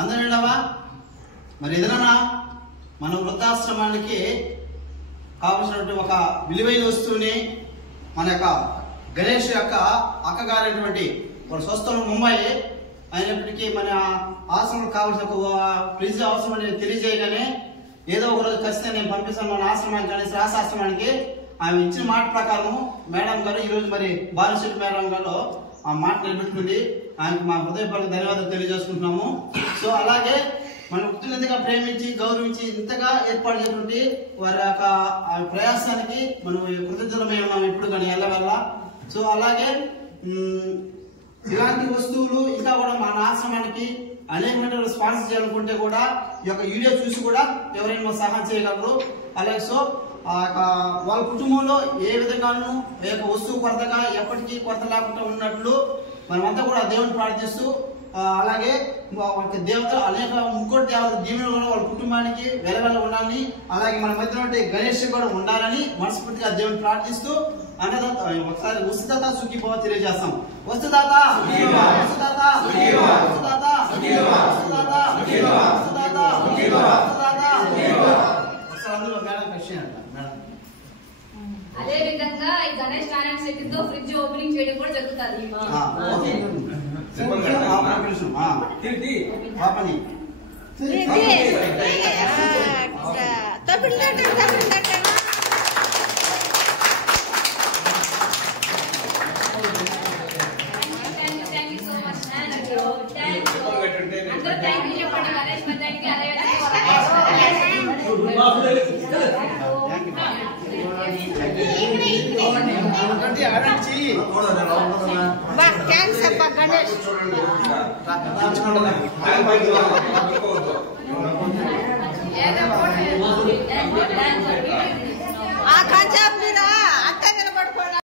అందరినవా మరి ఏదైనా మన వృద్ధాశ్రమానికి కావలసినటువంటి ఒక విలువైన వస్తువుని మన యొక్క గణేష్ యొక్క అక్కగారైనటువంటి వాళ్ళ స్వస్థలం ముంబై అయినప్పటికీ మన ఆశ్రమం కావాల్సిన ఒక ఫ్రిడ్జ్ అవసరం అని తెలియజేయగానే ఏదో ఒక రోజు ఖచ్చితంగా నేను పంపిస్తాను మన ఆశ్రమానికి గణేష్ ఆశ్రమానికి. ఆమె ఇచ్చిన మాట ప్రకారం మేడం గారు ఈరోజు మరి బాలశెట్టి మేడం గారు ఆ మాట నిలబెట్టుకుంది. ఆయనకు మా హృదయపూర్వక ధన్యవాదాలు తెలియజేసుకుంటున్నాము. సో అలాగే మనం ఇంతగా ప్రేమించి గౌరవించి ఇంతగా ఏర్పాటు చేసినటువంటి వారి యొక్క ప్రయాసానికి మనం కృతజ్ఞతమై ఉన్నాం ఇప్పుడు కానీ ఎల్లవెల్ల. సో అలాగే ఇలాంటి వస్తువులు ఇంకా కూడా మన ఆశ్రమానికి అనేకమైన స్పాన్సర్ చేయాలనుకుంటే కూడా ఈ యొక్క వీడియో చూసి కూడా ఎవరైనా సహాయం చేయగలరు. అలాగే సో వాళ్ళ కుటుంబంలో ఏ విధంగానూ ఈ యొక్క వస్తువు కొరతగా ఎప్పటికీ కొరత లేకుండా ఉన్నట్లు మనమంతా కూడా దేవుని ప్రార్థిస్తూ అలాగే దేవతలు అనేక ముక్కోటి దేవత దీవెనలు కూడా వాళ్ళ కుటుంబానికి వెలవెల ఉండాలని అలాగే మన మధ్య గణేష్ కూడా ఉండాలని మనస్ఫూర్తిగా దేవుని ప్రార్థిస్తూ అన్నదాత ఒకసారి వస్తుదాత సుఖీభవ తెలియజేస్తాం. వస్తుదాత వస్తుదాత వస్తుదాత వస్తుదాత వస్తుదాత వస్తుదాత. ఒకసారి అందులో మేడం క్వశ్చన్ అంట మేడం. అదే విధంగా ఈ గణేష్ నారాయణ శెట్టితో ఫ్రిడ్జ్ ఓపెనింగ్ చేయడం కూడా జరుగుతుంది. గణేష్